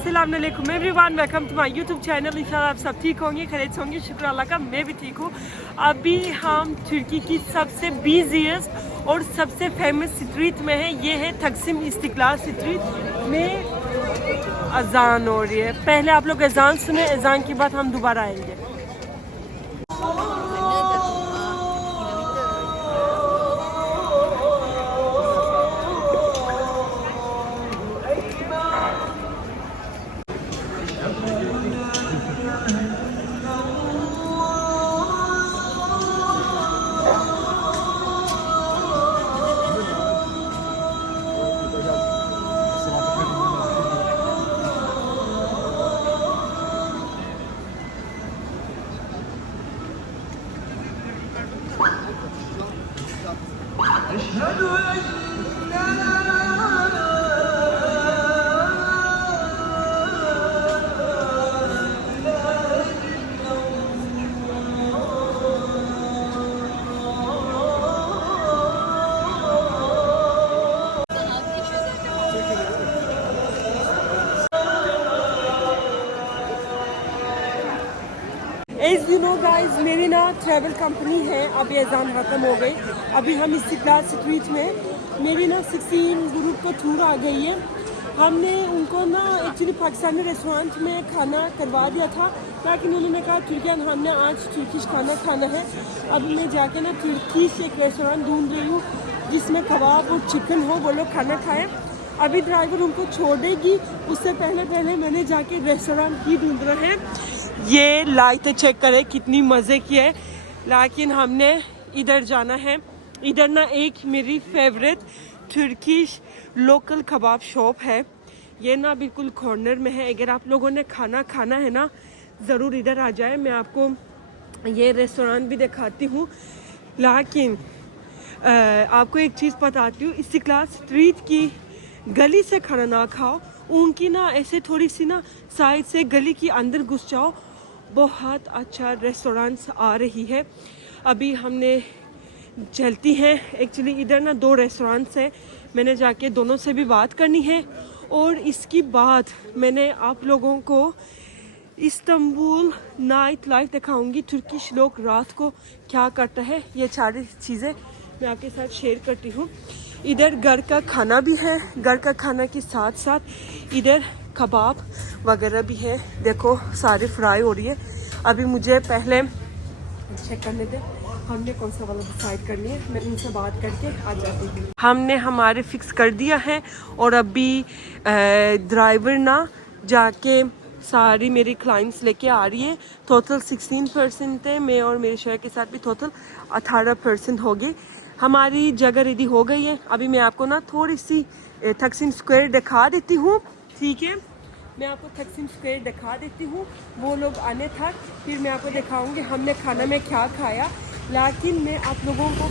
अस्सलाम वालेकुम everyone, welcome to my YouTube channel. इंशाल्लाह आप सब ठीक होंगे, खैरियत से होंगे। शुक्र अल्लाह का, मैं भी ठीक हूँ। अभी हम तुर्की की सबसे बिजीएस्ट और सबसे फेमस स्ट्रीट में है। ये है तकसीम इस्तिकलाल स्ट्रीट में। अजान हो रही है, पहले आप लोग अजान सुने, अजान के बाद हम दोबारा आएंगे। एज यू नो गाइज, मेरी ना ट्रैवल कंपनी है। अभी एग्ज़ाम ख़त्म हो गई। अभी हम इस्तिकलाल स्ट्रीट में, मेरी ना 16 ग्रुप को टूर आ गई है। हमने उनको ना एक्चुअली पाकिस्तानी रेस्टोरेंट में खाना करवा दिया था, लेकिन उन्होंने कहा तुर्कियन हमने आज तुर्किश खाना खाना है। अभी मैं जाके ना तुर्किश एक रेस्टोरेंट ढूंढ रही हूँ जिसमें कबाब और चिकन हो, वो लोग खाना खाएँ। अभी ड्राइवर उनको छोड़ेगी, उससे पहले मैंने जाके रेस्टोरेंट ही ढूंढ रहे हैं। ये लाइटें चेक करें कितनी मज़े की है। लेकिन हमने इधर जाना है। इधर ना एक मेरी फेवरेट तुर्किश लोकल कबाब शॉप है। ये ना बिल्कुल कॉर्नर में है। अगर आप लोगों ने खाना खाना है ना, ज़रूर इधर आ जाए। मैं आपको ये रेस्टोरेंट भी दिखाती हूँ। लेकिन आपको एक चीज़ बताती हूँ, इस्तिकलाल स्ट्रीट की गली से खाना ना खाओ। उनकी ना ऐसे थोड़ी सी ना साइड से गली की अंदर घुस जाओ, बहुत अच्छा रेस्टोरेंट्स आ रही है। अभी हमने चलती हैं। एक्चुअली इधर ना 2 रेस्टोरेंट्स हैं, मैंने जाके दोनों से भी बात करनी है। और इसके बाद मैंने आप लोगों को इस्तांबुल नाइट लाइफ दिखाऊंगी। तुर्किश लोग रात को क्या करते हैं, ये सारी चीज़ें मैं आपके साथ शेयर करती हूँ। इधर घर का खाना भी है, घर का खाना के साथ साथ इधर कबाब वगैरह भी है। देखो सारी फ्राई हो रही है। अभी मुझे पहले चेक करने दे, हमने कौन सा वाला डिसाइड करनी है। मैं उनसे बात करके आ जाती हूँ। हमने हमारे फिक्स कर दिया है और अभी ड्राइवर ना जाके सारी मेरी क्लाइंट्स लेके आ रही है। टोटल 16% है, मैं और मेरे शहर के साथ भी टोटल 18% होगी। हमारी जगह रेडी हो गई है। अभी मैं आपको ना थोड़ी सी तकसीम स्क्वायर दिखा देती हूँ, ठीक है। मैं आपको तकसीम स्क्वायर दिखा देती हूँ। वो लोग आने तक फिर मैं आपको दिखाऊंगी हमने खाना में क्या खाया। लेकिन मैं आप लोगों को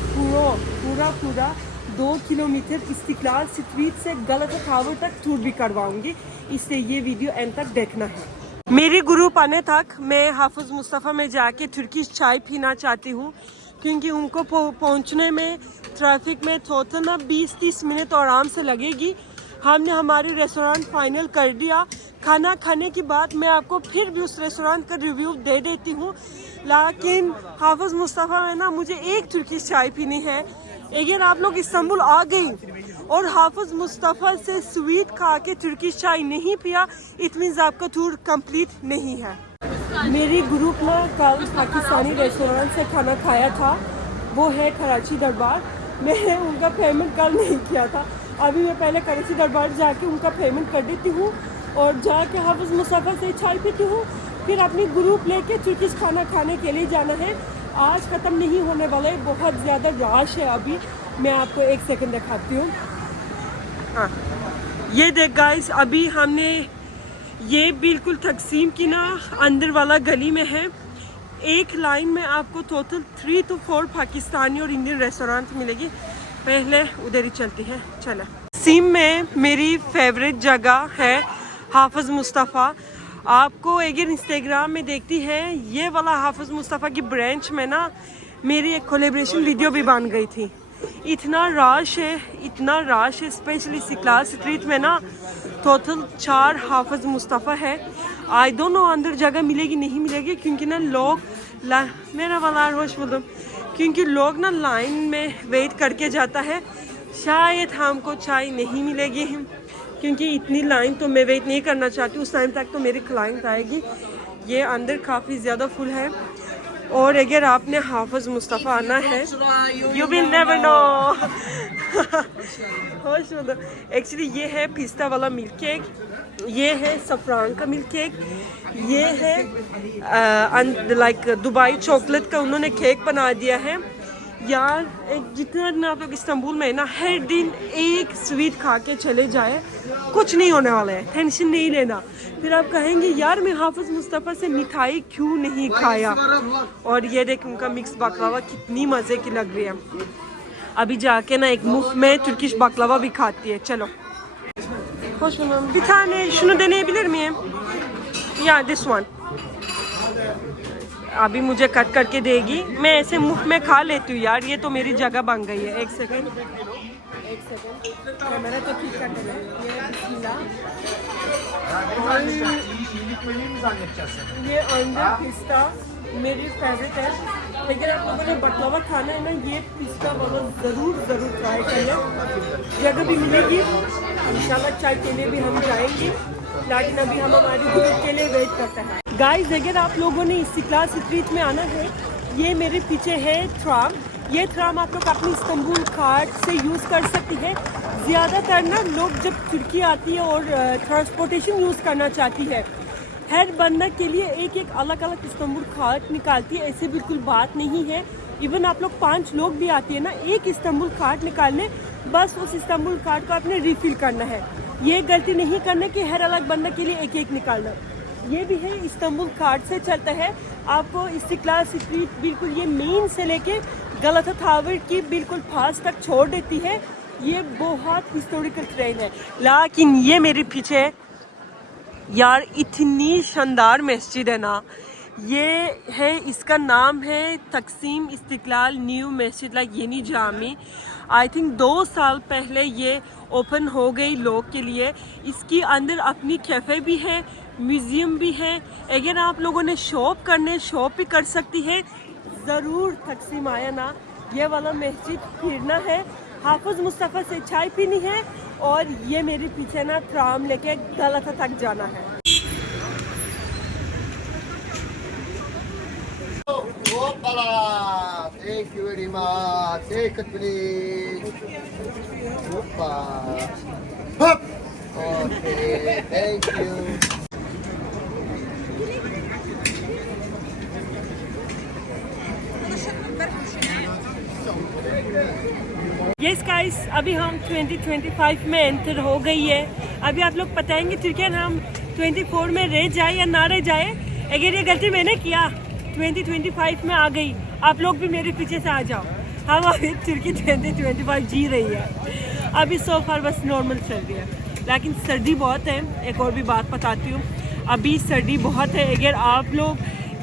पूरा 2 किलोमीटर इस्तिकलाल स्ट्रीट से गलता टावर तक टूर भी करवाऊंगी, इसलिए ये वीडियो एंड तक देखना है। मेरी ग्रुप आने तक मैं हाफिज मुस्तफ़ा में जाके तुर्किश चाय पीना चाहती हूँ, क्योंकि उनको पहुँचने में ट्रैफिक में टोटल ना 20-30 मिनट आराम से लगेगी। हमने हमारी रेस्टोरेंट फाइनल कर दिया। खाना खाने के बाद मैं आपको फिर भी उस रेस्टोरेंट का रिव्यू दे देती हूँ। लेकिन हाफिज मुस्तफ़ा में ना मुझे एक तुर्किश चाय पीनी है। अगर आप लोग इस्तांबुल आ गई और हाफिज मुस्तफ़ा से स्वीट खा के तुर्किश चाय नहीं पिया, इट मीन्स आपका टूर कंप्लीट नहीं है। मेरी ग्रुप में कल पाकिस्तानी रेस्टोरेंट से खाना खाया था, वो है कराची दरबार। मैंने उनका पेमेंट कल नहीं किया था। अभी मैं पहले कराची दरबार जाके उनका पेमेंट कर देती हूँ और जाके हाफिज मुस्तफ़ा से चाय पीती हूँ। फिर अपनी ग्रुप लेके तुर्किश खाना खाने के लिए जाना है। आज ख़त्म नहीं होने वाला है, बहुत ज़्यादा रश है। अभी मैं आपको एक सेकंड दिखाती हूँ। हाँ, ये देख गाइस, अभी हमने ये बिल्कुल तकसीम की ना अंदर वाला गली में है। एक लाइन में आपको टोटल 3 to 4 पाकिस्तानी और इंडियन रेस्टोरेंट मिलेगी। पहले उधर ही चलती है, चला। तकसीम में मेरी फेवरेट जगह है हाफिज मुस्तफ़ा। आपको अगर इंस्टाग्राम में देखती है, ये वाला हाफिज मुस्तफ़ा की ब्रांच में ना मेरी एक कोलैबोरेशन वीडियो भी बन गई थी। इतना रश है स्पेशली इस्तिकलाल स्ट्रीट में ना। टोटल 4 हाफिज मुस्तफ़ा है। आई डोंट नो अंदर जगह मिलेगी नहीं मिलेगी, क्योंकि ना लोग मेरा वाला होश बुलम, क्योंकि लोग ना लाइन में वेट करके जाता है। शायद हमको चाय नहीं मिलेगी, क्योंकि इतनी लाइन तो मैं वेट नहीं करना चाहती। उस टाइम तक तो मेरी क्लाइंट आएगी। ये अंदर काफ़ी ज़्यादा फुल है। और अगर आपने हाफिज मुस्तफ़ा आना है, you will never know. Actually ये है पिस्ता वाला मिल्क केक, ये है सफ़रान का मिल्क केक, ये है लाइक दुबई चॉकलेट का उन्होंने केक बना दिया है। यार जितना दिन आप लोग इस्तांबुल में ना हर दिन एक स्वीट खा के चले जाए, कुछ नहीं होने वाला है, टेंशन नहीं लेना। फिर आप कहेंगे यार मैं हाफिज मुस्तफ़ा से मिठाई क्यों नहीं खाया। और ये देख उनका मिक्स बकलावा कितनी मज़े की लग रही है। अभी जाके ना एक मुफ्त में तुर्किश बकलावा भी खाती है। चलो दिखाने şunu deneyebilir miyim? या दिस वन। अभी मुझे कट करके देगी, मैं ऐसे मुफ्त में खा लेती हूँ यार, ये तो मेरी जगह बन गई है। एक सेकंड कैमरा तो ठीक कर देना। ये अंडर पिस्ता मेरी फेवरेट है। अगर आप लोगों ने बकलावा खाना है ना, ये पिस्ता वाला ज़रूर ट्राई करें। जगह भी मिलेगी इंशाल्लाह, चाय के लिए भी हम जाएंगे, लेकिन अभी हम हमारी ग्रुप के लिए वेट करते हैं। गाइस अगर आप लोगों ने इस्तिकलाल स्ट्रीट में आना है, ये मेरे पीछे है ट्राम। ये ट्राम आप लोग अपनी इस्तांबुल कार्ड से यूज़ कर सकती है। ज़्यादातर ना लोग जब तुर्की आती है और ट्रांसपोर्टेशन यूज़ करना चाहती है, हर बंदा के लिए एक अलग अलग इस्तांबुल कार्ड निकालती है। ऐसे बिल्कुल बात नहीं है। इवन आप लोग 5 लोग भी आती है ना, एक इस्तांबुल कार्ड निकालने, बस उस इस्तांबुल कार्ड को आपने रिफिल करना है। ये गलती नहीं करना कि हर अलग बंदा के लिए एक निकालना। ये भी है इस्तांबुल कार्ड से चलता है। आपको इस्तिकलाल स्ट्रीट बिल्कुल ये मेन से लेके गलता टावर की बिल्कुल पास तक छोड़ देती है। ये बहुत हिस्टोरिकल ट्रेन है। लेकिन ये मेरे पीछे यार इतनी शानदार मस्जिद है ना, ये है, इसका नाम है तकसीम इस्तिकलाल न्यू मस्जिद लाइक येनी जामी। आई थिंक 2 साल पहले ये ओपन हो गई लोग के लिए। इसकी अंदर अपनी कैफ़े भी है, म्यूज़ियम भी है। अगर आप लोगों ने शॉप भी कर सकती है। ज़रूर तकसीम आया ना, ये वाला मस्जिद फिरना है, हाफिज मुस्तफ़ा से चाय पीनी है, और ये मेरे पीछे ना ट्राम लेके गलता तक जाना है। Thank you very much. Take it, please. Hoppa. Hop. Okay. Thank you. Yes guys, अभी हम 2025 में एंटर हो गई है। अभी आप लोग बताएंगे तुर्की हम 24 में रह जाए या ना रह जाए। अगर ये गलती मैंने किया, 2025 में आ गई, आप लोग भी मेरे पीछे से आ जाओ। हम अभी तुर्की 2025 जी रही है। अभी सो फार बस नॉर्मल चल रही है, लेकिन सर्दी बहुत है। एक और भी बात बताती हूँ, अभी सर्दी बहुत है। अगर आप लोग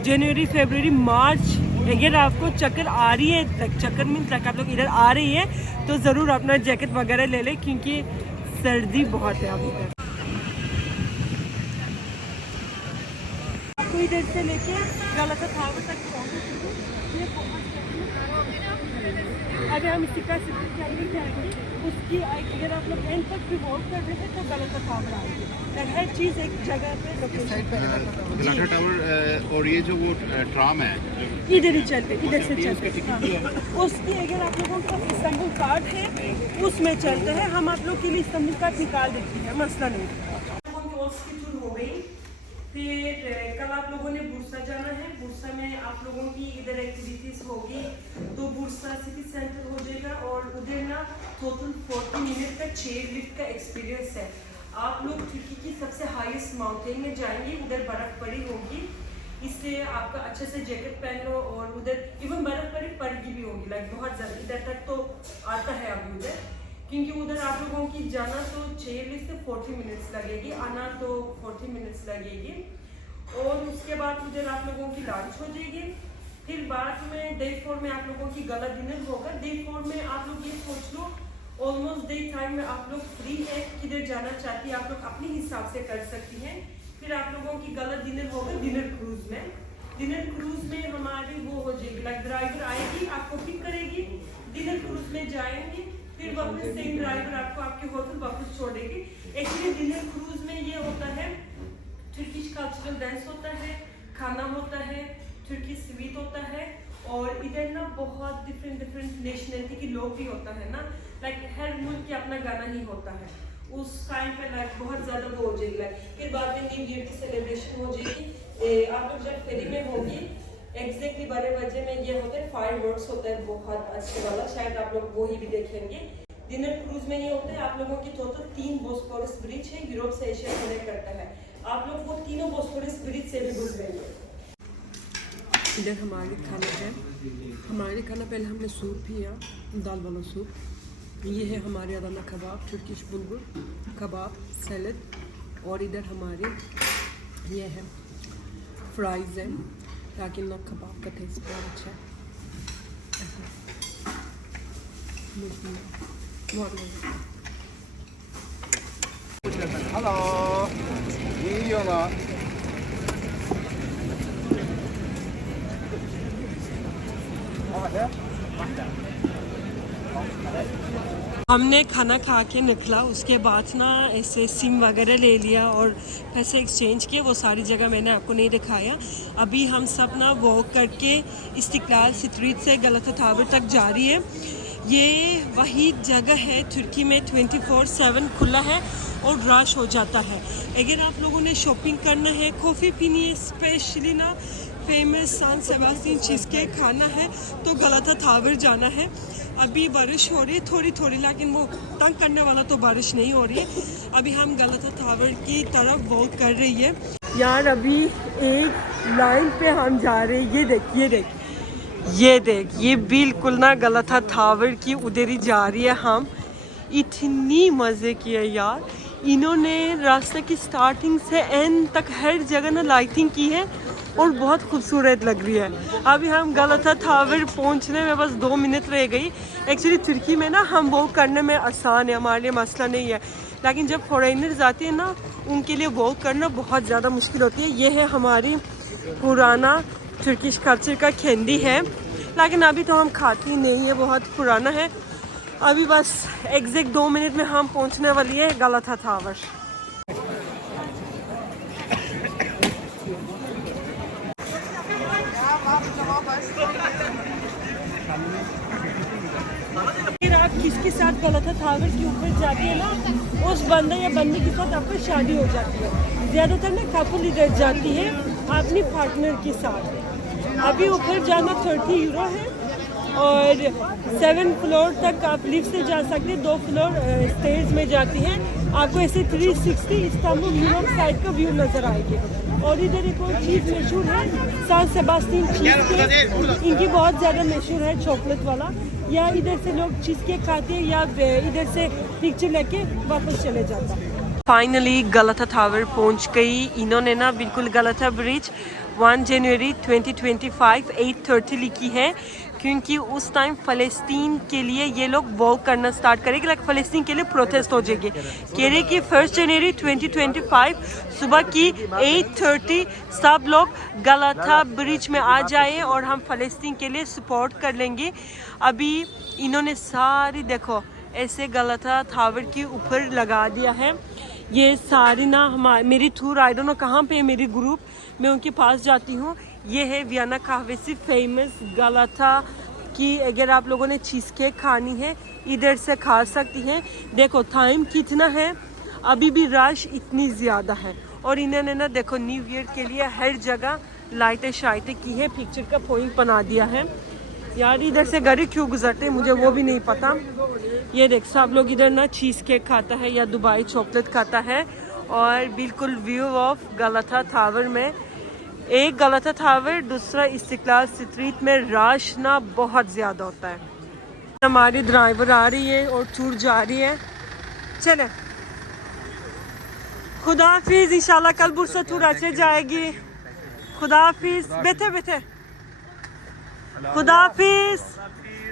जनवरी फरवरी मार्च अगर आपको चक्कर आ रही है, चक्कर मीन्स तक आप लोग इधर आ रही है, तो ज़रूर अपना जैकेट वगैरह ले लें, क्योंकि सर्दी बहुत है अभी तक। आपको इधर से लेके गलता टावर तक अगर हम इस्तिकलाल स्ट्रीट चले जाएंगे, उसकी अगर आप लोग एंड तक भी वॉक कर रहे हैं तो गलता टावर आएगी। हर चीज़ एक जगह पे लोकेशन गलता टावर। और ये जो वो ट्राम है इधर ही चलते, इधर से चलते। उसकी अगर आप लोगों का इस्तांबुल कार्ड है, उसमें चलते हैं। हम आप लोग के लिए इस्तांबुल कार्ड निकाल देते हैं, मसला नहीं। हो गई। फिर कल आप लोगों ने बुरसा जाना है। बुरसा में आप लोगों की इधर एक्टिविटीज होगी, तो बुरसा सिटी सेंटर हो जाएगा, और उधर ना टोटल 40 मिनट का चेयर लिफ्ट का एक्सपीरियंस है। आप लोग तुर्की की सबसे हाईएस्ट माउंटेन में जाएंगे, उधर बर्फ पड़ी होगी, इसलिए आपका अच्छे से जैकेट पहन लो। और उधर इवन बर्फ पड़गी भी होगी, लाइक बहुत ज़्यादा। इधर तक तो आता है अभी उधर, क्योंकि उधर आप लोगों की जाना तो चेयर लिफ्ट से 40 मिनट्स लगेगी, आना तो 40 मिनट्स लगेगी। और उसके बाद उधर आप लोगों की लंच हो जाएगी। फिर बाद में डे 4 में आप लोगों की गला डिनर होगा। डे 4 में आप लोग ये सोच लो ऑलमोस्ट डे टाइम में आप लोग फ्री है, किधर जाना चाहती है आप लोग अपने हिसाब से कर सकती हैं। फिर आप लोगों की गला डिनर होगा डिनर क्रूज में। डिनर क्रूज में हमारी वो हो जाएगी, लाइक ड्राइवर आएगी आपको पिक करेगी, डिनर क्रूज में जाएंगे, फिर वापस सेम ड्राइवर आपको आपके होटल वापस छोड़ेगी। एक्चुअली डिनर क्रूज में ये होता है तुर्किश कल्चरल डांस होता है, खाना होता है, तुर्किश स्वीट होता है, और इधर ना बहुत डिफरेंट नेशनलिटी के लोग भी होता है ना, लाइक हर मुल्क के अपना गाना ही होता है। उस टाइम पे लाइक बहुत ज्यादा वो हो जाएगी। लाइक फिर बाद में न्यू ईयर की सेलिब्रेशन हो जाएगी। आप लोग जब फेरी में होगी एग्जैक्टली 12 बजे में ये होता है फायर वर्ड्स होता है बहुत अच्छे वाला, शायद आप लोग वो ही भी देखेंगे। डिनर क्रूज में ये होता है आप लोगों की टोटल 3 बोस्फोरस ब्रिज है, यूरोप से एशिया कनेक्ट करता है। आप लोग वो तीनों बोस्फोरस ब्रिज से भी गुजरेंगे। इधर हमारी खाना है, हमारे खाना पहले हमने सूप पिया, दाल वाला सूप। ये है हमारे अदाना कबाब, तुर्किश बुलबुल कबाब, सैलड, और इधर हमारे ये है फ्राइज़ है, ताकि ना कबाब का टेस्ट बहुत अच्छा है। बहुत मज़ा। Hello. İyi yiyorlar. हमने खाना खा के निकला, उसके बाद ना ऐसे सिम वगैरह ले लिया और पैसे एक्सचेंज किए। वो सारी जगह मैंने आपको नहीं दिखाया। अभी हम सब ना वॉक करके इस्तिक्लाल स्ट्रीट से गलता टावर तक जा रही है। ये वही जगह है तुर्की में 24/7 खुला है और रश हो जाता है। अगर आप लोगों ने शॉपिंग करना है, कॉफ़ी पीनी है, स्पेशली ना फेमस सान सेबास्टियन चीज़ केक खाना है, तो गलता टावर जाना है। अभी बारिश हो रही है थोड़ी थोड़ी, लेकिन वो तंग करने वाला तो बारिश नहीं हो रही है। अभी हम गलता टावर की तरफ वॉक कर रही है। यार अभी एक लाइन पे हम जा रहे हैं। ये देख, ये बिल्कुल ना गलता टावर की उधर ही जा रही है। हम इतनी मज़े किए यार। इन्होंने रास्ते की स्टार्टिंग से एंड तक हर जगह ना लाइटिंग की है और बहुत खूबसूरत लग रही है। अभी हम गलता टावर पहुंचने में बस 2 मिनट रह गई। एक्चुअली तुर्की में ना हम वॉक करने में आसान है, हमारे लिए मसला नहीं है, लेकिन जब फॉरेनर्स आते हैं ना उनके लिए वॉक करना बहुत ज़्यादा मुश्किल होती है। ये है हमारी पुराना तुर्किश कल्चर का कैंडी है, लेकिन अभी तो हम खाती नहीं है, बहुत पुराना है। अभी बस एग्जैक्ट 2 मिनट में हम पहुंचने वाली है गलता टावर। फिर आप किसके साथ गलता टावर के ऊपर जाती है ना, उस बंदे या बंदी के साथ आपकी शादी हो जाती है। ज़्यादातर ना कपल इधर जाती है अपनी पार्टनर के साथ। अभी ऊपर जाना 30 यूरो है और 7 फ्लोर तक आप लिफ्ट से जा सकते हैं। 2 फ्लोर स्टेज में जाती हैं, आपको ऐसे 360 इस्तांबुल यूरोप साइड का व्यू नज़र आएगी। और इधर एक और चीज़ मशहूर है सान सेबास्टियन चीज़ केक, इनकी बहुत ज़्यादा मशहूर है चॉकलेट वाला। या इधर से लोग चीज़ केक खाते हैं या इधर से पिक्चर लेके वापस चले जाता है। फाइनली गलता टावर पहुंच गई। इन्होंने ना बिल्कुल गलता ब्रिज 1 जनवरी 2025 8:30 लिखी है, क्योंकि उस टाइम फ़लस्तीन के लिए ये लोग वॉक करना स्टार्ट करेंगे, लाइक फ़लस्तीन के लिए प्रोटेस्ट हो जाएगी। कह रहे कि 1 जनवरी 2025 सुबह की 8:30 सब लोग गलता ब्रिज में आ जाए और हम फ़लस्तीन के लिए सपोर्ट कर लेंगे। अभी इन्होंने सारी देखो ऐसे गलता टावर के ऊपर लगा दिया है। ये सारी ना मेरी टूर आई डोंट नो कहाँ पे है मेरी ग्रुप, मैं उनके पास जाती हूँ। ये है वियना कहवे से फेमस गलता की। अगर आप लोगों ने चीज़ केक खानी है इधर से खा सकती हैं। देखो टाइम कितना है, अभी भी रश इतनी ज़्यादा है। और इन्होंने ना देखो न्यू ईयर के लिए हर जगह लाइटें शाइटें की है, पिक्चर का पॉइंट बना दिया है। यार इधर से गाड़ी क्यों गुजरते हैं मुझे वो भी नहीं पता। ये देख सब लोग इधर ना चीज़ केक खाता है या दुबई चॉकलेट खाता है। और बिल्कुल व्यू ऑफ गलता टावर में, एक गलता टावर, दूसरा इस्तिक्लाल स्ट्रीट में रश ना बहुत ज़्यादा होता है। हमारी ड्राइवर आ रही है और टूर जा रही है। चले खुदा हाफिज, इंशाल्लाह कल बुरसा टूर अच्छे जाएगी। खुदा हाफिज, बैठे बैठे। खुदा हाफिज।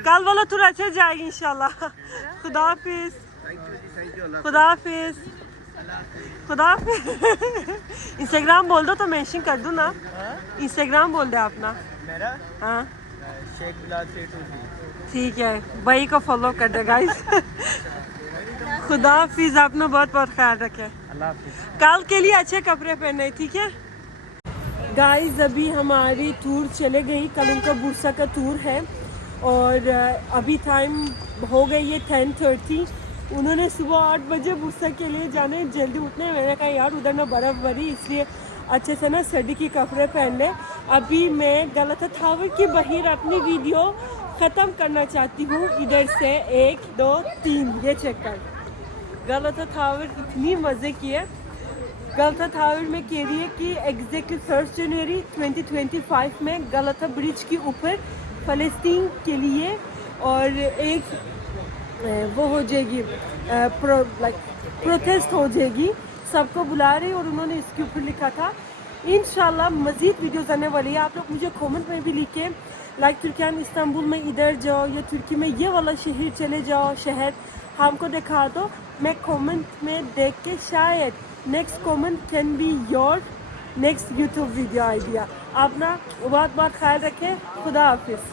कल वाला टूर अच्छा जाएगी इंशाल्लाह। खुदा हाफिज। खुदा हाफिज। खुदा हाफिज। इंस्टाग्राम बोल दो तो मेंशन कर दूँ ना। इंस्टाग्राम बोल दे अपना। मेरा हाँ शेख बिलाल 323। ठीक है, भाई को फॉलो कर दे गाइस। खुदा हाफिज। आपने बहुत बहुत ख्याल रखे। अल्लाह हाफिज। कल के लिए अच्छे कपड़े पहने, ठीक है गाइस। अभी हमारी टूर चले गई, कल उनका बुरसा का टूर है और अभी टाइम हो गई है 10:30। उन्होंने सुबह 8 बजे बुरसा के लिए जाने, जल्दी उठने। मैंने कहा यार उधर ना बर्फ़ भरी, इसलिए अच्छे से ना सर्दी के कपड़े पहन ले। अभी मैं गलता थावर की बहिर अपनी वीडियो ख़त्म करना चाहती हूँ। इधर से 1 2 3 ये चेक कर। गलता थावर इतनी मज़े की है। गलता थावर में कह रही है कि एग्जैक्टली 1 जनवरी 2025 में गलता ब्रिज के ऊपर फ़लस्तीन के लिए और एक वो हो जाएगी, प्रोटेस्ट हो जाएगी। सबको बुला रही और उन्होंने इसके ऊपर लिखा था। इंशाल्लाह मज़ीद वीडियोज़ आने वाली है। आप लोग मुझे कमेंट में भी लिखें, लाइक तुर्कियान इस्तांबुल में इधर जाओ या तुर्की में ये वाला शहर चले जाओ, शहर हमको दिखा दो। मैं कमेंट में देख के शायद next comment can be your next YouTube video idea. आप ना बहुत बहुत ख्याल रखें। खुदा हाफिज़।